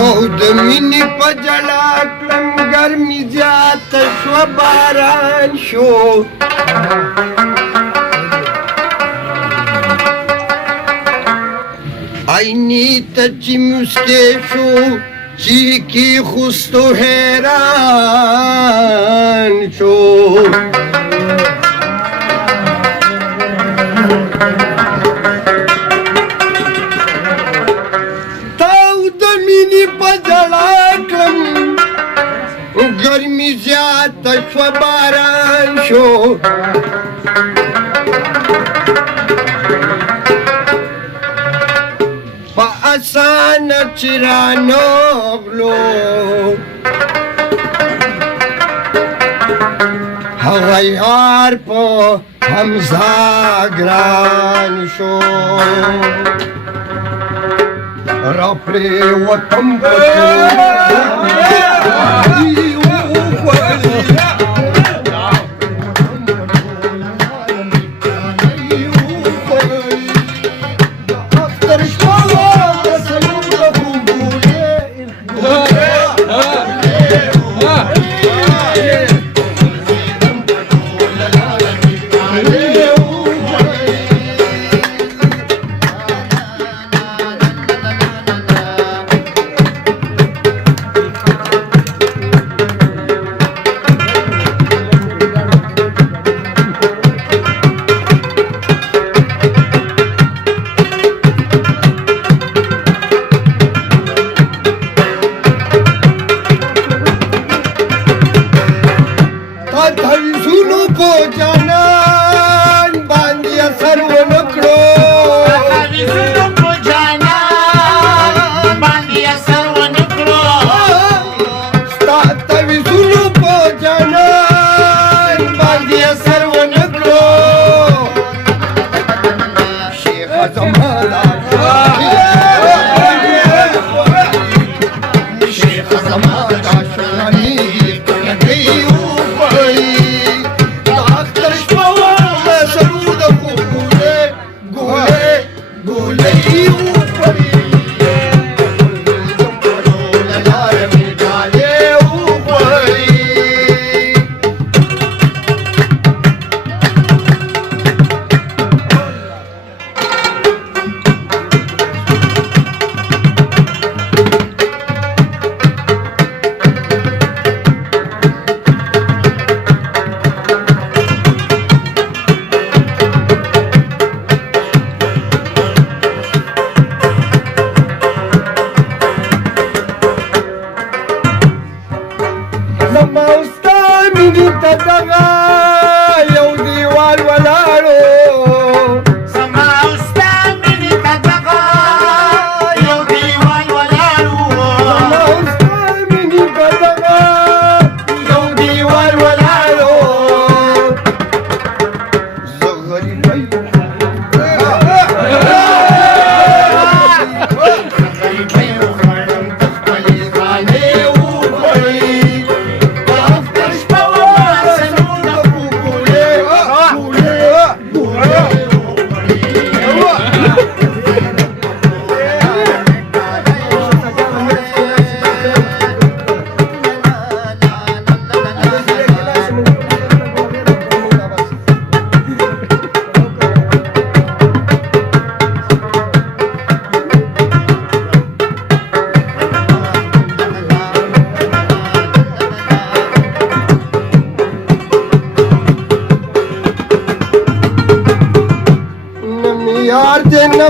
او د مینې په جلا کړم ګرمي زیاته شوه باران شو عیني ته چې مسکې شو چې کېښوستو حیران شو गर्मी ज्यादा बारान शो आसान चिरानो गलो हवायार पो हमजा ग्रान शो रफरे वतम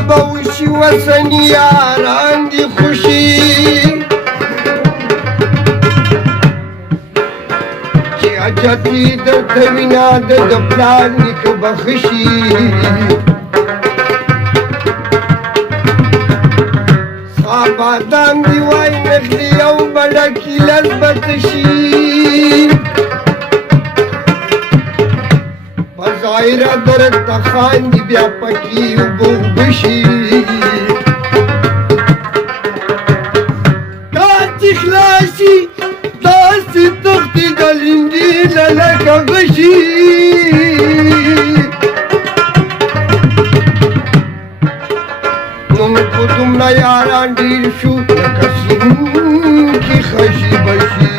بوشي وسني ياران دي خوشي چې اجتي د تمینا د پلان نک بخشي صابادان دی وای نخلی او بڑکی لزبت شي بظاهره در تخان دی بیا پکی وبو بشي کاتی خلاصي داسې تختی گلنگی للک غشي زړونه یاران ډېر شو لکه سیند کې خشي بشي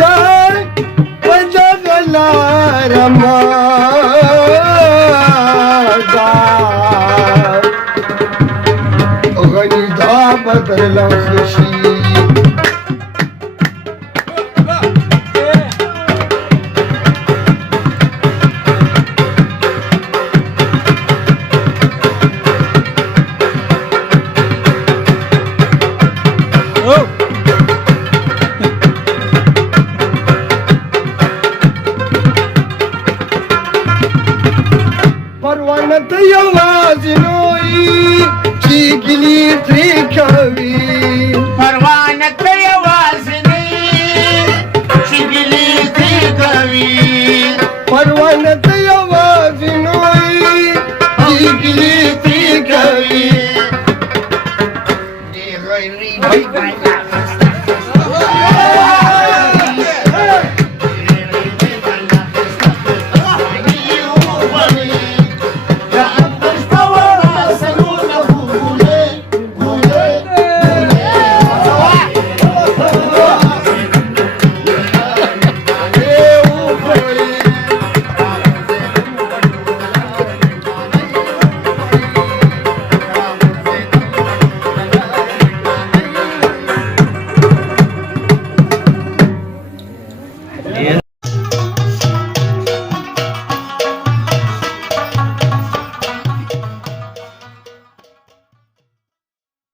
یار په دغه لاره مه ځه غني دا به درله ښه شي پروانه ته یوازې نوی چې ګیلې ترې کوي